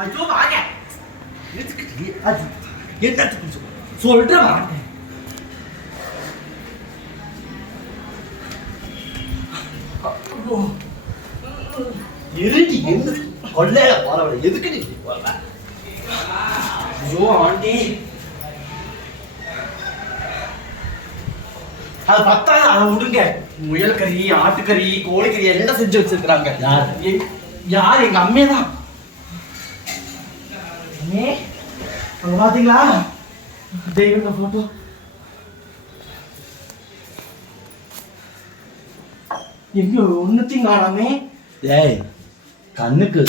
ஐயோ வாங்க. எதுக்கு அது என்னத்துக்கு சொல். சொல்றேன் வாங்க. இருடி என்ன? கொள்ளையில போறவள எதுக்கு நீ ஐயோ ஆண்டி. அது பத்தாது அதை விடுங்க. முயல் கறி ஆட்டுக்கறி கோழிக்கறி எல்லாம் செஞ்சு வச்சிருக்காங்க யார்? யார்? எங்க அம்மே தான் அம்மே அங்க பாத்தீங்களா? தெய்வங்க போட்டோ எங்க ஒண்ணுத்தையும் காணாமே ஏய் கண்ணுக்கு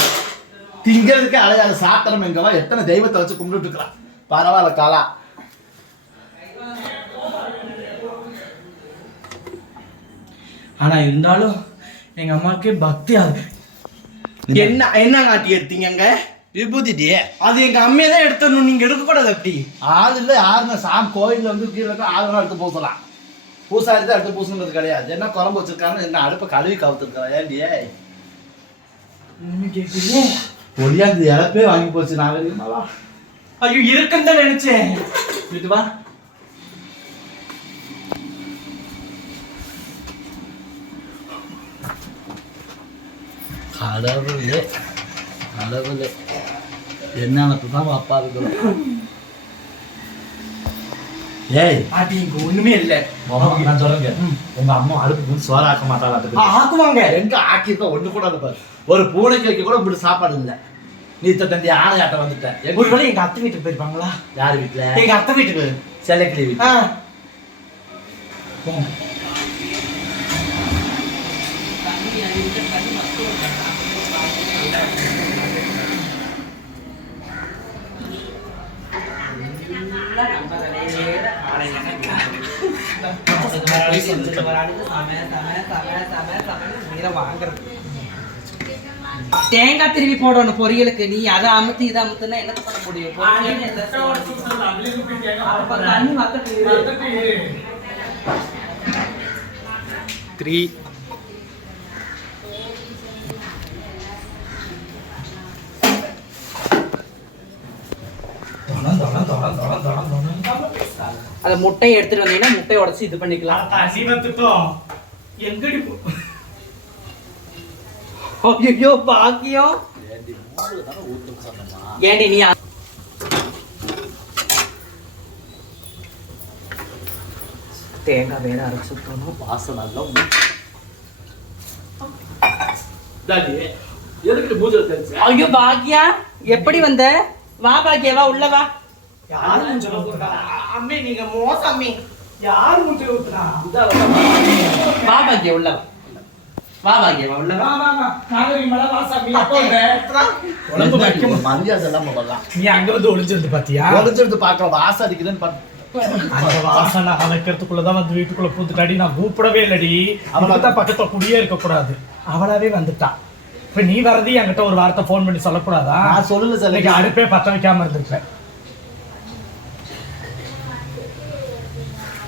திங்கிறதுக்கு அலையாத சாத்திரம் எங்கவா? எத்தனை தெய்வத்தை வச்சு கும்பிட்டு இருக்கிறான் பரவாயில்ல காலா. ஆனா இருந்தாலும் எங்க அம்மாவுக்கு பக்தி அது என்ன? என்ன காட்டி எடுத்தீங்க விபூதிட்டியே அது எங்க அம்மையை தான் எடுத்தணும் நீங்க எடுக்க கூடாது அப்படி. ஆள் இல்லை யாருங்க சாம் கோயில்ல வந்து கீழே இருக்க ஆளுநர் எடுத்து பூசலாம். பூசாரி தான் எடுத்து பூசுனது கிடையாது. என்ன குழம்பு வச்சிருக்காங்க என்ன அடுப்பை கழுவி கவுத்துருக்கா ஏண்டி ஏய் ஒண்ணுமே கேட்கலையே ஒடியாந்து இழப்பே வாங்கி போச்சு நாகரிகமாவா? ஐயோ இருக்குன்னு தான் நினைச்சேன். வீட்டு வா. கடவுளே. கடவுளே. என்னன்னு தான் அப்பா இருக்கிறோம் ஏய் பாட்டி இங்க ஒண்ணுமே இல்ல. நான் சொல்றேங்க உங்க அம்மா அடுப்பு வந்து சோறாக்க மாட்டாளா ஆக்குவாங்க. எங்க ஆக்கியிருந்தா ஒண்ணு கூட பாரு. ஒரு பூனைக்கு வைக்க கூட இப்படி சாப்பாடு இல்லை. நீ தண்டி ஆணை ஆட்ட வந்துட்ட. எங்க ஒருவேளை எங்க அத்தை வீட்டுக்கு போயிருப்பாங்களா? யார் வீட்டுல எங்க அத்தை வீட்டுக்கு. செல்லக்கிளி வீட்டு. தேங்காய் திருவி போடணும் பொரியலுக்கு. நீ அதை அமுத்தி இதை அமுத்துனா என்னத்த பண்ண முடியும்? என்ன தண்ணி. த்ரீ அந்த முட்டையை எடுத்துட்டு வந்தீங்கன்னா முட்டையை உடைச்சு இது பண்ணிக்கலாம். எங்கடி ஐயோ பாக்கியம். ஏண்டி நீ தேங்காய் வேற அரைச்சு நல்லா ஊத்து. இந்தாடி, எதுக்கு மூஞ்சில தெரிச்சு ஐயோ பாக்கியா. எப்படி வந்த? வா பாக்கியா வா உள்ள வா. யார் மூஞ்சில ஊத்துறா அம்மே நீங்க மோசம் அம்மே. யார் மூஞ்சில ஊத்துறா வா பாக்கியா உள்ள வா. வா பாக்கியா வா உள்ள வா. உடம்பு வைக்கும் மரியாதை இல்லாம வரலாம் நீ அங்க வந்து ஒளிஞ்சிருந்து பாத்தியா? உடஞ்சிருந்து பார்க்க வாசம் அடிக்குதுன்னு பார்த்து அந்த வாசனை அழைக்கிறதுக்குள்ளதான் வந்து வீட்டுக்குள்ள பூத்துட்டாடி நான் கூப்பிடவே இல்லடி. அவளை தான் பக்கத்துல குடியே இருக்க கூடாது அவளாவே வந்துட்டா. இப்ப நீ வரது என்கிட்ட ஒரு வார்த்தை ஃபோன் பண்ணி சொல்லக்கூடாதா? நான் சொல்லல சார் அடுப்பே பத்த வைக்காம இருந்திருப்பேன்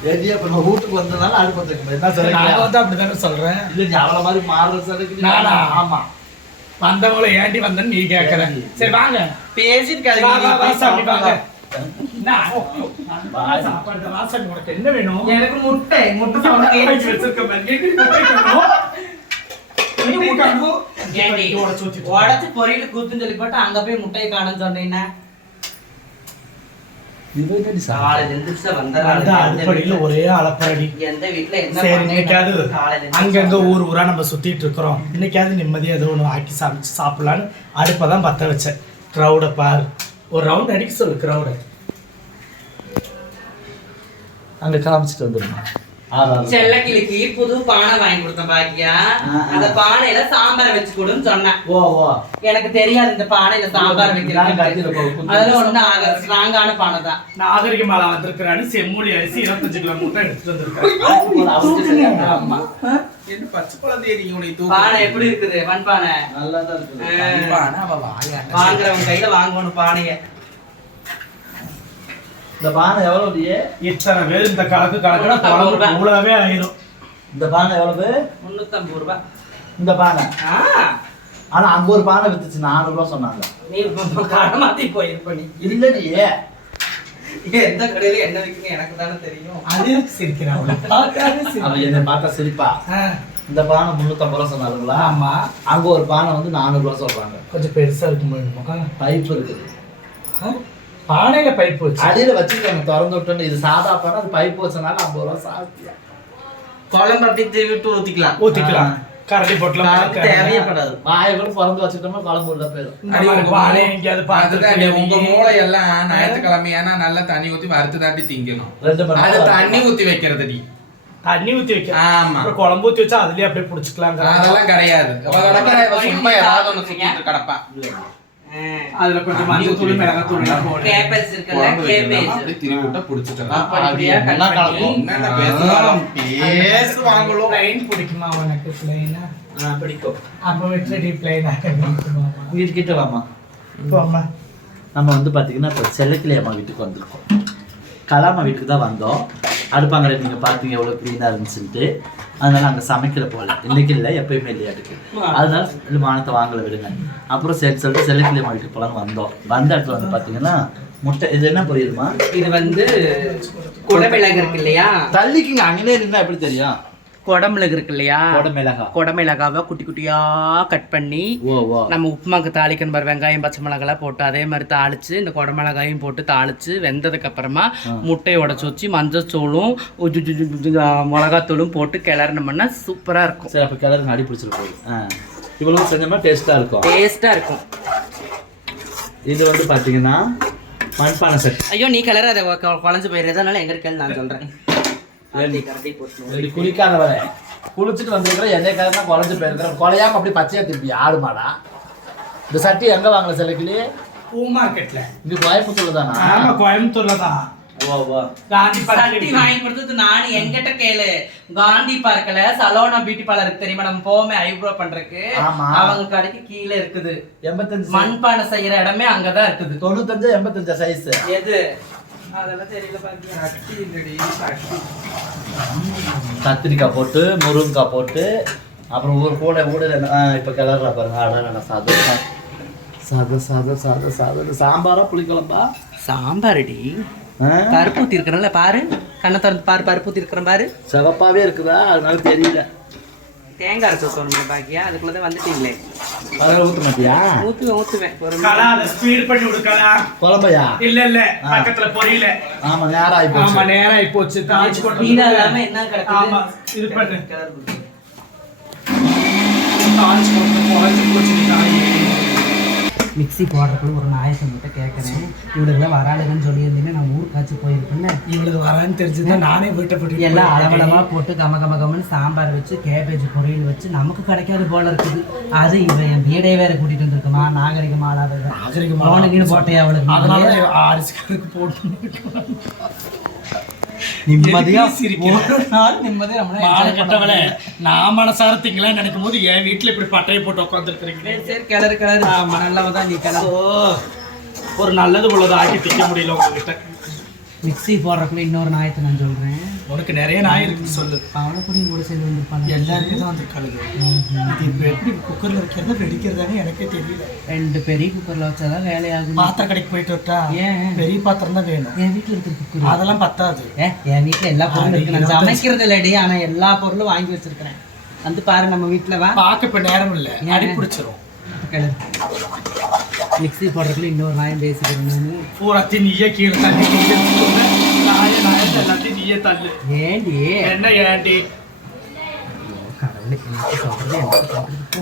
ஏடியா இப்ப நம்ம வீட்டுக்கு வந்ததுனால அடுப்பு வந்திருக்கேன் என்ன நான் சொல்றீங்க வந்து அப்படிதானே சொல்றேன். இல்ல நீ அவள மாதிரி மாறுற சொல்றீங்க நானா? ஆமா. வந்தவங்கள ஏண்டி வந்தேன்னு நீ கேட்கற சரி வாங்க. வாங்க. என்ன? வேணும்? எனக்கு முட்டை. முட்டை உடைச்சு பொரியல் கூத்துன்னு சொல்லி போட்டு அங்க போய் முட்டையை காணும்னு சொன்னீங்கன்னா காலையில எந்திரிச்சு அந்த வந்தாரு அடுப்படியில ஒரே அளப்பறடி எந்த வீட்டுல என்ன சரி பண்ணீங்க? இன்னைக்காவது காலையில எந்திரிச்சு அங்கங்க ஊர் ஊரா நம்ம சுத்திட்டு இருக்கிறோம். இன்னைக்காவது நிம்மதியா ஏதோ ஒன்று ஆக்கி சமைச்சு சாப்பிடலான்னு அடுப்பை தான் பத்த வச்சேன். க்ரௌடை பாரு. ஒரு ரவுண்ட் அடிக்க சொல்லு க்ரௌடை அங்க காமிச்சிட்டு வந்துருமா? செல்லக்கிளிக்கு புது பானை வாங்கி கொடுத்தேன் பாக்கியா. அந்த பானையில சாம்பார் வச்சு கொடுன்னு சொன்னேன். ஓ ஓ எனக்கு தெரியாது இந்த பானையில சாம்பார் வைக்கிறாங்க. அதெல்லாம் ஒண்ணு ஆகாது. ஸ்ட்ராங்கான பானை தான். நாகரிக மாலா வந்திருக்கிறான்னு செம்மொழி அரிசி இருபத்தஞ்சு கிலோ மூட்டை எடுத்துட்டு வந்திருக்காரு. ஆமா. என்ன பச்சை குழந்தை நீங்க உனக்கு பானை எப்படி இருக்குது? மண்பானை நல்லா தான் இருக்குது வாங்குறவங்க கையில வாங்கணும் பானைய. இந்த பானை எவ்வளவு டியே இத்தனை பேர் இந்த கணக்கு முந்நூத்தம்பது ரூபாய். இவ்வளவே ஆயிரும் இந்த பானை எவ்வளவு? முன்னூத்தம்பது ரூபாய் இந்த பானை. ஆ, ஆனா அங்க ஒரு பானை வித்துச்சு நானூறு ரூபா சொன்னாங்க. நீ இப்ப கடை மாத்தி போயிருப்ப நீ. இல்லடியே எந்த கடையில என்ன விற்கணும் எனக்கு தானே தெரியும். அது சிரிக்கிறான் அவன் என்னை பார்த்தா சிரிப்பா? ஆ, இந்த பானை முந்நூற்றம்பது ரூபா சொன்னாருங்களா? ஆமா. அங்க ஒரு பானை வந்து நானூறு ரூபா சொல்றாங்க. கொஞ்சம் பெருசா இருக்கும் முகம் பைப் இருக்குது. ஆ, பானையில பைப் வச்சு. அடியில வச்சிருக்காங்க திறந்து விட்டோன்னு. இது சாதா பானை அது பைப் வச்சனால ஐம்பது ரூபா சாப்பிட்டியா குழம்பு அப்படி தீ விட்டு ஊத்திக்கலாம். ஊத்திக்கலாம். கரண்டி போட்டலாம் தேவையப்படாது. வாயை கூட திறந்து வச்சுட்டோம்னா குழம்பு உள்ள போயிடும். உங்க மூளை எல்லாம் ஞாயிற்றுக்கிழமை ஏன்னா நல்லா தண்ணி ஊத்தி வறுத்து தாட்டி திங்கணும். அது தண்ணி ஊத்தி வைக்கிறது நீ தண்ணி ஊத்தி வைக்க. ஆமா. குழம்பு ஊத்தி வச்சா அதுலயே அப்படியே புடிச்சுக்கலாம் அதெல்லாம் கிடையாது. கிடப்பான் அதுல கொஞ்சம் மஞ்சள் தூள் மிளகாய் தூள் எல்லாம் போடு கேபேஜ் இருக்குல்ல? குழம்பு வைக்கணும். கேபேஜ் அப்படி திருவி விட்டா புடிச்சிட்டு அப்படி இப்படியா cut என்ன பண்ணி கலக்கும்? என்னென்ன பேசுறாலும் பேசுவாங்களோ பிளைன் பிடிக்குமா உனக்கு? பிளைனா பிடிக்கும். அப்ப வெற்றி பிளைனா பிடிக்குமா வீட்டு கிட்ட வாமா போம்மா. நம்ம வந்து பார்த்தீங்கன்னா இப்போ செல்லக்கிளி அம்மா வீட்டுக்கு வந்திருக்கோம். கலாமா வீட்டுக்கு தான் வந்தோம். அடுப்பாங்கரை நீங்கள் பார்த்தீங்க எவ்வளோ க்ளீனாக இருந்துச்சுன்ட்டு அதனால அங்கே சமைக்கல போகல இன்னைக்கு இல்லை எப்பயுமே இல்லையா இருக்கு அதனால மானத்தை வாங்கல விடுங்க. அப்புறம் சரி சொல்லிட்டு செல்லக்கிளி அம்மா வீட்டுக்கு போகலான்னு வந்தோம். வந்த இடத்துல வந்து பார்த்தீங்கன்னா முட்டை இது என்ன புரியுதுமா இது வந்து குடமிளகு இருக்கு இல்லையா? தள்ளிக்குங்க அங்கனே இருந்தா எப்படி தெரியும்? குடமிளகு இருக்கு இல்லையா? கோட மிளகா குடமிளகாவை குட்டி குட்டியா கட் பண்ணி நம்ம உப்புமாக்கு தாளிக்கணும் பாரு. வெங்காயம் பச்சை மிளகாலாம் போட்டு அதே மாதிரி தாளிச்சு இந்த குடமிளகாயும் போட்டு தாளிச்சு வெந்ததுக்கு அப்புறமா முட்டையை உடச்சி வச்சு மஞ்சத்தூளும் மிளகாத்தூளும் போட்டு கிளறினோம்னா சூப்பரா இருக்கும். சரி அப்போ கிளறுங்க அடி பிடிச்சிட்டு போகுது. ஆ. இவ்வளோ செஞ்சோம்னா டேஸ்ட்டாக இருக்கும். டேஸ்டா இருக்கும். இது வந்து பார்த்தீங்கன்னா மண்பானை செட் ஐயோ நீ கிளற அதை குழஞ்சு போயிடுறது அதனால எங்க இருக்கேன்னு நான் சொல்றேன் கரண்டி கரண்டி போட்டு இது குளிக்காத வர குளிச்சுட்டு வந்திருக்கிற எண்ணெய் கலர்னா குழஞ்சு போயிருக்கிற. குலையாம அப்படியே பச்சையா திருப்பி ஆடு மாடா இந்த சட்டி எங்க வாங்கல சிலைக்கிளி பூ மார்க்கெட்ல இங்க கோயம்புத்தூர்ல தானா ஆமா கோயம்புத்தூர்ல தான் ஓ ஓ காந்தி சட்டி வாங்கி கொடுத்தது நான் எங்கிட்ட கேளு. காந்தி பார்க்கல சலோனா பியூட்டி பார்லர் தெரியுமா? நம்ம போமே ஐப்ரோ பண்றதுக்கு. அவங்க கடைக்கு கீழே இருக்குது. எண்பத்தஞ்சு மண்பானை செய்யற இடமே அங்கதான் இருக்குது. தொண்ணூத்தஞ்சு எண்பத்தஞ்சு சைஸ் எது? கத்திரிக்காய் போட்டு முருங்கைக்காய் போட்டு அப்புறம் ஒரு கூட ஊட இப்போ கிளறா பாருங்க. அட சாதம். சாதம் சாதம் சாதம் சாதம். சாம்பாரா புளிக்குழம்பா? சாம்பாரடி? பருப்பு ஊத்தி இருக்கிறல பாரு. கண்ணை திறந்து பாரு பருப்பு ஊத்தி இருக்கிற பாரு. சிவப்பாவே இருக்குதா? அதனால தெரியல. தேங்காய் அரைச்சு ஊற்றணும் பாக்கியா? அதுக்குள்ளதான் வந்துட்டீங்களே. அதில் ஊற்ற மாட்டியா? ஊத்துவேன் ஊத்துவேன். ஒரு கலா அதை ஸ்பீட் பண்ணி விடுக்கலா குழம்பையா? இல்ல இல்ல. பக்கத்துல பொரியல. ஆமா நேரம் ஆகி ஆமா போச்சு. நேரம் ஆயி போச்சு தாளிச்சு ஸ்பீடா இல்லாம கொண்டு என்ன கிடக்குது? ஆமா இது பண்ணு. தாளிச்சு கொண்டு குழஞ்சு போச்சு நீ தாயி மிக்ஸி போடுறதுக்குள்ள ஒரு நாயத்தை மட்டும் கேட்குறேன் இவளுக்குலாம் வராளுங்கன்னு சொல்லியிருந்தீங்கன்னா நான் ஊருக்காச்சும் போயிருப்பேன்னு இவளுக்கு வரான்னு தெரிஞ்சுதான் நானே வீட்டை எல்லாம் அளவளவா போட்டு கம கம கமன்னு சாம்பார் வச்சு கேபேஜ் பொரியல் வச்சு நமக்கு கிடைக்காது போல இருக்குது. அது இவன் என் வீடே வேற கூட்டிட்டு வந்திருக்குமா? நாகரிகமா ஆளாத நாகரிகமா போட்டே அதனால அவளுக்கு. அரிசிக்காருக்கு போட்டு நிம்மதியா? ஒரு நாள் நிம்மதியா நம்மள கட்டவளே நான் மனசார நினைக்கும் போது என் வீட்டுல இப்படி பட்டையை போட்டு உட்காந்துருக்கிறீங்க சரி சரி கிளறு கிளறு. ஆமா. நல்லவதான் நீ கிளறு. ஒரு நல்லது உள்ளதை ஆக்கி திக்க முடியல உங்ககிட்ட. மிக்ஸி போடுறதுக்குள்ள இன்னொரு நாயத்தை நான் சொல்றேன். உனக்கு நிறைய நாய் இருக்கு சொல்லு. பவளப்பொடியும் கூட சேர்ந்து வந்திருப்பாங்க எல்லாருமே தான் வந்திருக்காளுங்க. இது இப்போ எப்படி குக்கர்ல வைக்கிறதா வெடிக்கிறதானே எனக்கே தெரியல. ரெண்டு பெரிய குக்கர்ல வச்சாதான் வேலையாகும் பாத்திரம் கடைக்கு போயிட்டு வரட்டா ஏன்? பெரிய பாத்திரம் தான் வேணும். என் வீட்டுல இருக்கிற குக்கர் அதெல்லாம் பத்தாது. ஏ என் வீட்டுல எல்லா பொருளும் இருக்கு. நான். சமைக்கிறது இல்லடி ஆனா எல்லா பொருளும் வாங்கி வச்சிருக்கிறேன். வந்து பாரு நம்ம வீட்டுல வா. பார்க்க இப்ப நேரம் இல்ல. ஏன்? அடி பிடிச்சிரும். மிக்ஸி போடுறதுக்குள்ள இன்னொரு நாயம் பேசிக்கிறேன் நான் பூராத்தையும் நீயே கீழே தள்ளி நீயே நாயத்தை எல்லாத்தையும் நீயே தள்ளு. ஏண்டி? என்ன ஏண்டி? கடவுளே எனக்கு சொல்றது? எனக்கு சொல்றது? போ.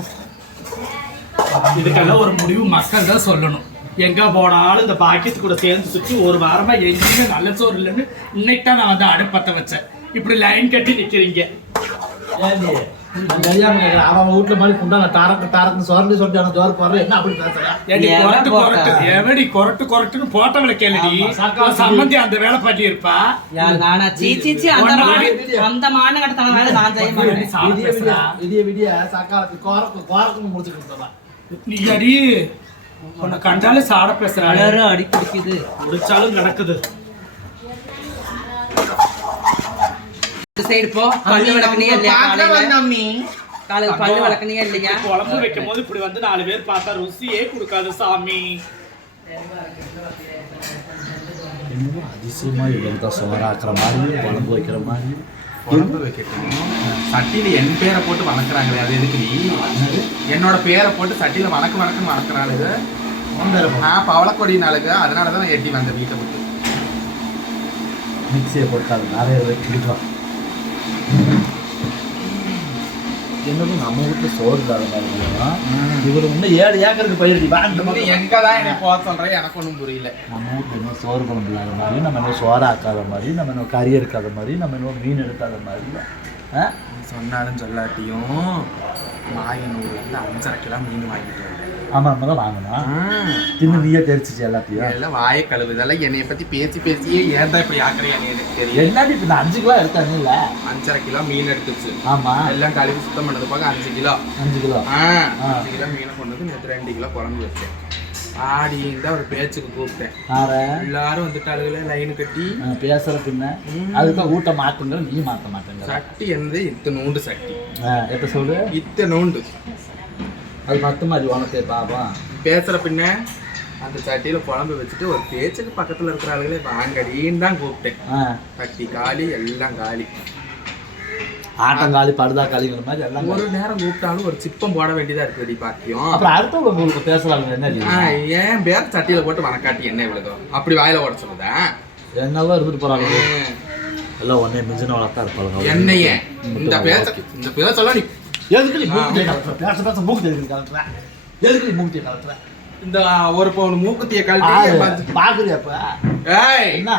இதுக்கெல்லாம் ஒரு முடிவு மக்கள் தான் சொல்லணும். எங்க போனாலும் இந்த பாக்கெட் கூட சேர்ந்து சுத்தி ஒரு வாரமா எங்கேயுமே நல்ல சோறு இல்லைன்னு இன்னைக்கு தான் நான் வந்து அடுப்பத்த வச்சேன். இப்படி லைன் கட்டி நிக்கிறீங்க. ஏண்டி. அவன் வீட்டுல மாதிரி குண்டா நான் தாரக்கு தாரக்கு சொரண்டி சொல்லிட்டு ஜோர் போடுறேன் என்ன அப்படி பேசுறேன் ஏடி ஏன் கொரட்டு போட்டா? கொரட்டு. எவடி கொரட்டு கொரட்டுன்னு போட்டவளை கேளுடி. சம்பந்தி அந்த வேலை பண்ணியிருப்பா யார் நானா சீ சீ சீ அந்த. அந்த மான கடத்தன வேலை நான் செய்ய மாட்டேன். சாப்பிட விடிய விடிய சாக்காலத்து கோரக்கு கோரக்கு முடிச்சு நீ அடி உன்னை கண்டாலே சாட பேசுறாள். அடி பிடிக்குது முடிச்சாலும் நடக்குது. சைடு போ. கண்ணு விளக்குனியே இல்லையா காலையில? பல்லு வளர்க்குனீங்க இல்லைங்க குழம்பு வைக்கும் போது இப்படி வந்து நாலு பேர் பார்த்தா ருசியே கொடுக்காது சாமி. என்னமோ அதிசயமா இவ்வளவு தான் சோறாக்குற மாதிரி குழம்பு வைக்கிற மாதிரி குழம்பு வைக்கட்டும்? சட்டியில என் பேரை போட்டு வணக்குறாங்களே அது எதுக்கு நீ? என்னோட பேரை போட்டு சட்டியில வணக்கு வணக்குன்னு வணக்குறாளுங்க நான் பவளக்கொடினாளுங்க அதனால தான் எட்டி வந்த வீட்டை விட்டு. மிக்சியை போட்டால் நிறைய வைக்கலாம் என்னமோ நம்ம வீட்டில் சோறு இல்லாத? இவர் இன்னும் ஏழு ஏக்கருக்கு பயிரடி வாங்க எங்க தான் என்னை போக சொல்றேன் எனக்கு ஒன்றும் புரியல. நம்ம வீட்டில் இன்னும் சோறு குழம்பு இல்லாத மாதிரி நம்ம இன்னும் சோறு ஆக்காத மாதிரி நம்ம இன்னும் கறி எடுக்காத மாதிரி நம்ம இன்னும் மீன் எடுக்காத மாதிரி சொன்னாலும் சொல்லாட்டியும் மாயனூர்ல இருந்து அஞ்சரை கிலோ மீன் வாங்கிட்டு ஆமாம் நம்ம தான் வாங்கணும் தின்னு நீயே தெரிச்சிச்சு எல்லாத்தையும்? எல்லாம் வாயை கழுவுதெல்லாம் என்னைய பத்தி பேசி பேசியே ஏன் தான் இப்படி ஆக்குறியான்னு எனக்கு தெரியும் என்னடி இப்போ நான் அஞ்சு கிலோ எடுத்தானே இல்லை? அஞ்சரை கிலோ மீன் எடுத்துச்சு. ஆமாம் எல்லாம் கழுவி சுத்தம் பண்ணது போக அஞ்சு கிலோ. அஞ்சு கிலோ. ஆ. அஞ்சு கிலோ மீனை கொண்டு வந்து நேற்று ரெண்டு கிலோ குழம்பு வச்சேன். ஆடின்னு தான் ஒரு பேச்சுக்கு கூப்பிட்டேன். ஆற எல்லாரும் வந்துட்டாளுகளே லைன் கட்டி. பேசுகிற பின்ன. அதுக்கு தான் ஊட்ட மாற்றுங்க நீ மாற்ற மாட்டேங்கிற. சட்டி வந்து இத்தனோண்டு சட்டி. எப்போ சொல்லு இத்தனோண்டு அது மத்த மாதிரி உனக்கு? பாப்பா பேசுற பின்ன அந்த சட்டியில குழம்பு வச்சுட்டு ஒரு பேச்சுக்கு பக்கத்துல இருக்கிற ஆளுகளே வாங்கடின்னு தான் கூப்பிட்டேன். ஆ. சட்டி காலி எல்லாம் காலி. ஆட்டங்காலி படுதா காலிங்கிற மாதிரி எல்லாம் ஒரு நேரம் கூப்பிட்டாலும் ஒரு சிப்பம் போட வேண்டியதா இருக்குடி பாக்கியம். அப்புறம் அடுத்தவங்க உங்களுக்கு பேசுறாங்க என்ன ஏன் பேர் சட்டியில போட்டு வனக்காட்டி என்ன இவ்வளவு? அப்படி வாயில ஓட சொல்லுதா? என்னவோ இருந்துட்டு போறாங்க. எல்லாம் ஒன்னே மிஞ்சின வளர்த்தா இருப்பாங்க என்னைய? இந்த பேச இந்த பேசலாம் நீ எதுக்கு நீ மூக்குத்தியை கலட்டுற பேச பேச மூக்குத்தி எதுக்கு கலட்டுற எதுக்கு நீ மூக்குத்தியை கலட்டுற இந்த ஒரு பவுன் மூக்குத்திய ஆளு, கழட்டி பாக்குறியா இப்ப? ஏய்! என்ன?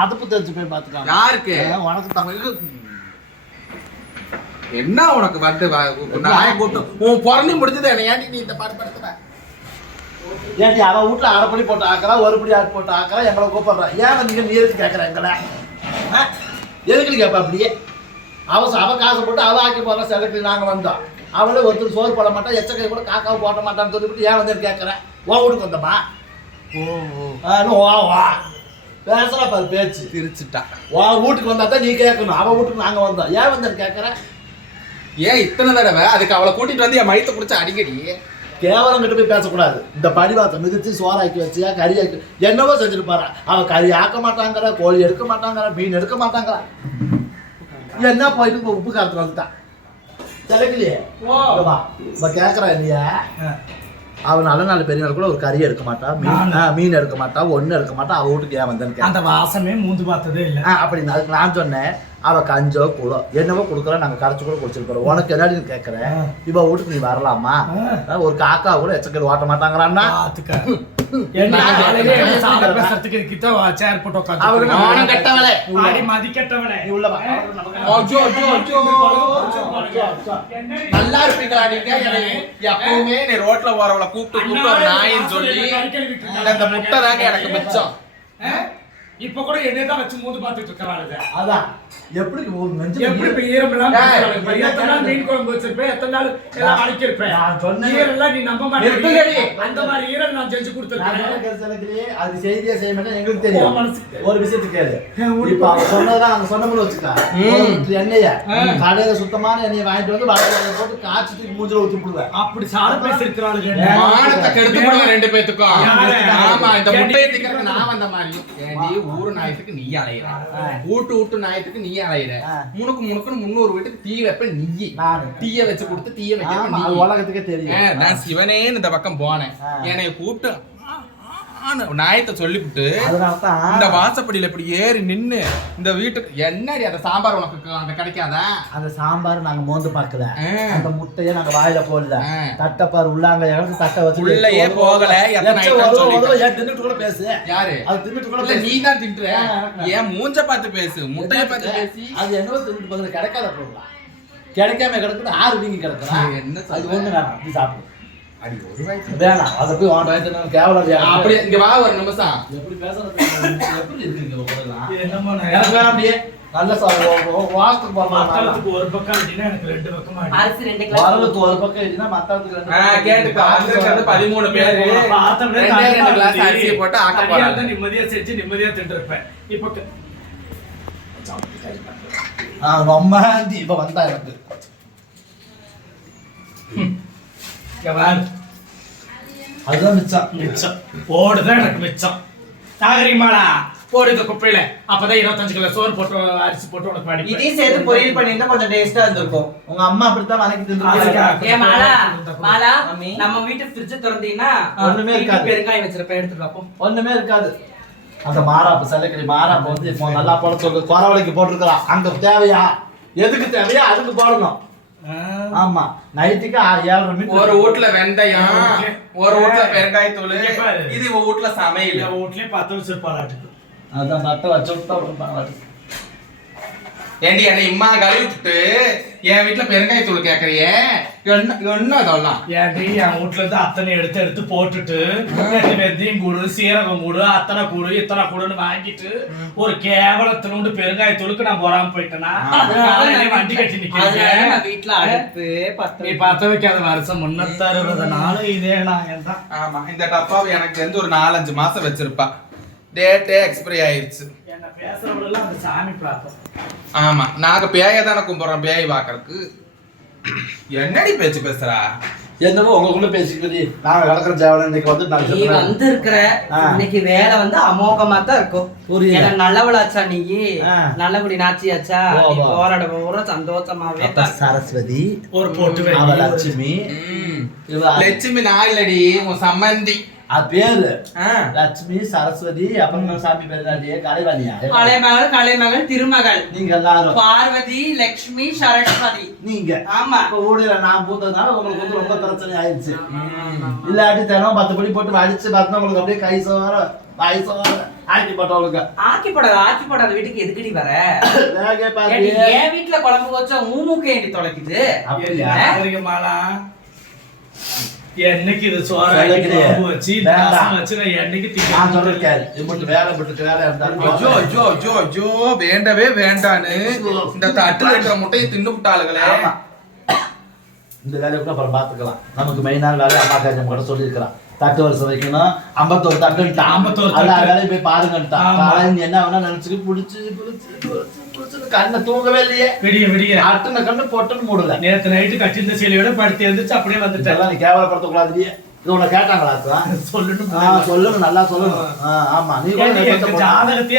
அதுப்பு தெரிஞ்சு போய் பாத்துக்காங்க யாருக்கு? உனக்கு தமிழ் என்ன உனக்கு வந்து நாயை கூப்பிட்டு உன் பிறந்து முடிஞ்சது என்ன ஏன்டி நீ இந்த பாடு படுத்துற ஏன்டி அவன் வீட்டுல அரைப்படி போட்டு ஆக்குறா ஒரு படி ஆட்டு போட்டு ஆக்குறா எங்களை கூப்பிடுறா. ஏன் நீங்க நீ எதுக்கு கேட்கற எங்களை? எதுக்கு கேட்ப அப்படியே? அவ அவ காசு போட்டு அவ ஆக்கி போடுற செலக்ட் நாங்க வந்தோம். அவளே ஒருத்தர் சோறு போட மாட்டா எச்சக்கை கூட காக்காவை போட மாட்டான்னு சொல்லிவிட்டு ஏன் வந்து கேட்கறேன் உன் வீட்டுக்கு வந்தம்மா ஆ, இன்னும் வா பேசுறா பாரு பேச்சு. சிரிச்சுட்டா. உன் வீட்டுக்கு வந்தா தான் நீ கேட்கணும் அவ வீட்டுக்கு நாங்க வந்தோம். ஏன் வந்து கேட்கறேன் ஏன் இத்தனை தடவை? அதுக்கு அவளை கூட்டிட்டு வந்து என் மயத்தை குடிச்சு அடிக்கடி? கேவலம் கிட்ட போய் பேசக்கூடாது. இந்த படிவாத்தை மிதிச்சு சோறாக்கி வச்சியா கறி ஆக்கி என்னவோ செஞ்சுட்டு போறா. அவ கறி ஆக்க மாட்டாங்கிற கோழி எடுக்க மாட்டாங்கிற மீன் எடுக்க மாட்டாங்கிற என்ன போயிட்டு இப்போ உப்பு காலத்துல வந்துட்டான் திளைக்கலையே வா இப்போ கேட்குறா இல்லையா அவன் நல்ல நாள் பெரிய நாள் கூட ஒரு கறி எடுக்க மாட்டா மீன் மீன் எடுக்க மாட்டா ஒன்றும் எடுக்க மாட்டா அவ வீட்டுக்கு ஏன் வந்தேன்னு. அந்த வாசமே மூந்து பார்த்ததே இல்ல அப்படி அதுக்கு நான் சொன்னேன் அவ கஞ்சோ கூழோ என்னவோ கொடுக்குறோம் நாங்க கரைச்சு கூட குடிச்சிட்டு போறோம் உனக்கு என்னடி கேட்கறேன் இவ வீட்டுக்கு நீ வரலாமா ஒரு காக்கா கூட எச்சக்கல் ஓட்ட மாட்டாங்கறான்னா நல்லா இருப்பீங்களா நீங்க? எப்பவுமே நீ ரோட்ல போறவளை கூப்பிட்டு கூப்பிட்டு நாயின்னு சொல்லி இந்த முட்டை தாங்க எனக்கு மிச்சம். இப்ப கூட என்னைய தான் வச்சு மூந்து பார்த்துட்டு இருக்கிறாளுங்க அதான். எப்படி ஒரு நெஞ்சு எப்படி இப்ப ஈரம்? எத்தனை நாள் மீன் குழம்பு வச்சிருப்பேன் எத்தனை நாள் எல்லாம் அடிக்கிருப்பேன் நான் சொன்னேன். ஈரம் எல்லாம் நீ நம்ப. மாட்டேன். அந்த மாதிரி ஈரம் நான் செஞ்சு கொடுத்துருக்கேன். சொன்ன அது செய்தியா செய்ய மாட்டேன் எங்களுக்கு தெரியும். ஒரு விஷயத்துக்கு கேளு. இப்ப அவ சொன்னதான் அவங்க சொன்னமுன்னு வச்சுக்கா. ஒரு லிட்டர் எண்ணெய. கடையில சுத்தமான எண்ணெயை வாங்கிட்டு வந்து வடை போட்டு காய்ச்சி தூக்கி மூஞ்சில ஊத்தி போடுவேன் அப்படி சாட பேசிருக்கிறாளுங்க மானத்தை கெடுத்து போடுங்க ரெண்டு பேத்துக்கும்? ஆமா இந்த? முட்டையை திங்கிறதுக்கு நான் வந்த மாதிரி. ஊரு நாயத்துக்கு நீ அலையிற. ஊட்டு ஊட்டு நாயத்துக்கு நீ அலையிற. ஆ. முணுக்கு முணுக்குன்னு முன்னூறு வீட்டுக்கு தீ வைப்ப நீ. தீய வச்சு கொடுத்து தீய வைக்க உலகத்துக்கே தெரியும். நான் சிவனே இந்த பக்கம் போனேன். ஆ. என்னைய கூப்பிட்டு நாயத்தை சொல்லிவிட்டு இந்த வாசப்படியில இப்படி ஏறி நின்னு இந்த வீட்டுக்கு என்னடி அந்த சாம்பார் உனக்கு அந்த கிடைக்காதா? அந்த சாம்பார் நாங்க மோந்து பார்க்கல. அந்த முட்டைய நாங்க வாயில போடல. ஆ. தட்டை பாரு உள்ளாங்க இறந்து தட்டை வச்சு உள்ளேயே போகல, தின்னுட்டு கூட பேசு? யாரு? அது தின்னுட்டு கூட. நீ தான் தின்ற எனக்கு ஏன் மூஞ்ச பார்த்து பேசு? முட்டைய பார்த்து பேசி. அது என்னவோ தின்னுட்டு பதில் கிடைக்காத பொருளா? கிடைக்காம கிடக்குது. ஆறு வீங்கி கிடக்குறா என்ன? அது ஒண்ணு வேணாம் சாப்பிடு. அடி ஒரு வயசு. வேணாம் அதை போய் வாண்ட வயசு கேவலம் அது எனக்கு. அப்படி இங்க வா ஒரு நிமிஷம். எப்படி பேசுறது? எப்படி இருக்குங்க உங்களெல்லாம் என்னமோ நான் எனக்கு வேணாம் அப்படியே. நல்ல ஒரு பக்கம் அப்படின்னா எனக்கு ரெண்டு பக்கமா அடி. அரிசி ரெண்டு கிலோ வரலுக்கு ஒரு பக்கம் இல்லைன்னா மத்தவங்களுக்கு ரெண்டு. கேட்டுக்கோ. வந்து பதிமூணு பேரு. ரெண்டே ரெண்டு தனியா கிளாஸ் இருந்துச்சு. அரிசியை போட்டு ஆக்க தனியா போறாங்க. இருந்தா நிம்மதியா செஞ்சு நிம்மதியா தின்றுருப்பேன். இப்ப ரொம்ப இப்ப வந்தா எனக்கு இங்க பாரு அதுதான் மிச்சம். மிச்சம். ஓடுதான் எனக்கு மிச்சம். நாகரிகமாடா போடு இந்த குப்பையில. அப்பதான் இருபத்தஞ்சு கிலோ சோறு போட்டு அரிசி போட்டு உனக்கு இதையும் சேர்த்து பொரியல் பண்ணியிருந்தா கொஞ்சம் டேஸ்டா இருந்திருக்கும். உங்க அம்மா அப்படித்தான் வணக்கி அதுக்கா? தின்னு ஏ மாலா மாலா. நம்ம வீட்டு ஃப்ரிட்ஜ் திறந்தீங்கன்னா ஒண்ணுமே இருக்காது. பெருங்காயம் வச்சிருப்பேன் எடுத்துட்டு வா, போ ஒண்ணுமே இருக்காது. அந்த மாறாப்பு சலக்கடி மாறாப்பு வந்து நல்லா போட சொல்லு. குறவளைக்கு போட்டிருக்கலாம். அங்க தேவையா? எதுக்கு தேவையா அதுக்கு போடணும். ஆமா நைட்டுக்கு ஏழரை மணி ஒரு வீட்ல வெந்தயம் ஒரு வீட்ல பெருங்காயத்தூள். இது இவ வீட்ல சமையல். வீட்லயே பத்து வச்சிருப்பாளாட்டு அதான் நட்டை வச்சு விட்டா. ஏண்டி என்ன இம்மா கழுவி விட்டு என் வீட்ல பெருங்காயத்தூள் கேக்குறியே? என்ன என்ன அதெல்லாம் ஏன்டி என் வீட்ல இருந்து அத்தனை எடுத்து எடுத்து போட்டுட்டு வெந்தயம் கூடு சீரகம் கூடு அத்தனை கூடு இத்தனை கூடுன்னு வாங்கிட்டு ஒரு கேவலத்தினோண்டு பெருங்காயத்தூளுக்கு நான் போறாம போயிட்டேனா? அதனால நீ வண்டி கட்டி நான் வீட்டுல அடுப்பு பத்து நீ பத்த வைக்காத வருஷம் முன்னூத்தி அறுபது நாளும் இதே நான் தான் ஆமா இந்த டப்பாவை எனக்கு தெரிஞ்சு ஒரு நாலஞ்சு மாசம் வச்சிருப்பா. டேட்டே எக்ஸ்பிரி ஆயிருச்சு. என்ன பேசுறவங்களெல்லாம் அந்த சாமி பிரார்த்தம் ஆமா நாங்க பேய தானே கும்பிடுறோம் பேய் பாக்குறதுக்கு என்னடி பேச்சு பேசுறா? என்னவோ உங்களுக்குள்ள பேசிக்கிறீ நாங்க கிடக்குற தேவனை இன்னைக்கு வந்து நான் நீ சொல்றேன். வந்து இருக்கிற. இன்னைக்கு வேலை வந்து அமோகமா தான் இருக்கும். புரியுது. ஏன்னா நல்லவளாச்சா நீ. நல்லபடி நாச்சியாச்சா. போராட பூரா சந்தோஷமாவே சரஸ்வதி ஒரு போட்டு லட்சுமி. லட்சுமி நான் இல்லடி உன் சம்மந்தி அது பேரு ஆ. லட்சுமி சரஸ்வதி அப்புறம் சாமி பேரு தாண்டியே கலைவாணியா கலைமகள் கலைமகள் திருமகள். நீங்க எல்லாரும். பார்வதி லக்ஷ்மி சரஸ்வதி. நீங்க. ஆமா. இப்ப ஊழியர் நான் பூத்ததுனால உங்களுக்கு வந்து ரொம்ப பிரச்சனை ஆயிடுச்சு இல்லாட்டி தினம் பத்து படி போட்டு வடிச்சு பார்த்தா உங்களுக்கு அப்படியே கை சோற வாய் சோற ஆக்கி போட்டவங்களுக்கு. ஆக்கி போடாத ஆக்கி போடாத வீட்டுக்கு எதுக்குடி வர? என் வீட்டுல குழம்பு வச்சா ஊமுக்கு ஏண்டி தொலைக்குது? அப்படியா? நாகரிகமாலா என்னைக்கு இது சோறாக்கி வச்சு. ரசம் வச்சு நான் என்னைக்கு நான் சொல்றேன் கேளு இம்மட்டு வேலை விட்டுட்டு வேலை இருந்தாலும் ஐயோ ஐயோ ஐயோ ஐயோ வேண்டவே வேண்டான்னு. இந்த தட்டுல இருக்கிற முட்டையை தின்னு விட்டாளுங்களே. இந்த வேலையை கூட அப்புறம் பார்த்துக்கலாம். நமக்கு மெயினான வேலை அம்மா காரியம் கூட சொல்லியிருக்கிறான். தட்டு வருஷம் வைக்கணும். ஐம்பத்தோரு தட்டு 51 எல்லா தட்டு. வேலையும் போய் பாருங்கன்ட்டான். என்ன வேணா நினைச்சுட்டு புடிச்சு புடிச்சு புடிச்சு புடிச்சு. கண்ணை தூங்கவே இல்லையே. விடிய விடிய. அட்டுன கண்ணு பொட்டுன்னு மூடல நேத்து நைட்டு கட்டியிருந்த சேலையோட படுத்து எழுந்துச்சு அப்படியே வந்துட்டேன். இதெல்லாம் நீ கேவலப்படுத்தக்கூடாதுடியே இது உன்னை கேட்டாங்களா சொல்லணும். சொல்லுங்க நல்லா சொல்லணும். ஆமா. நீ ஜாதகத்தையே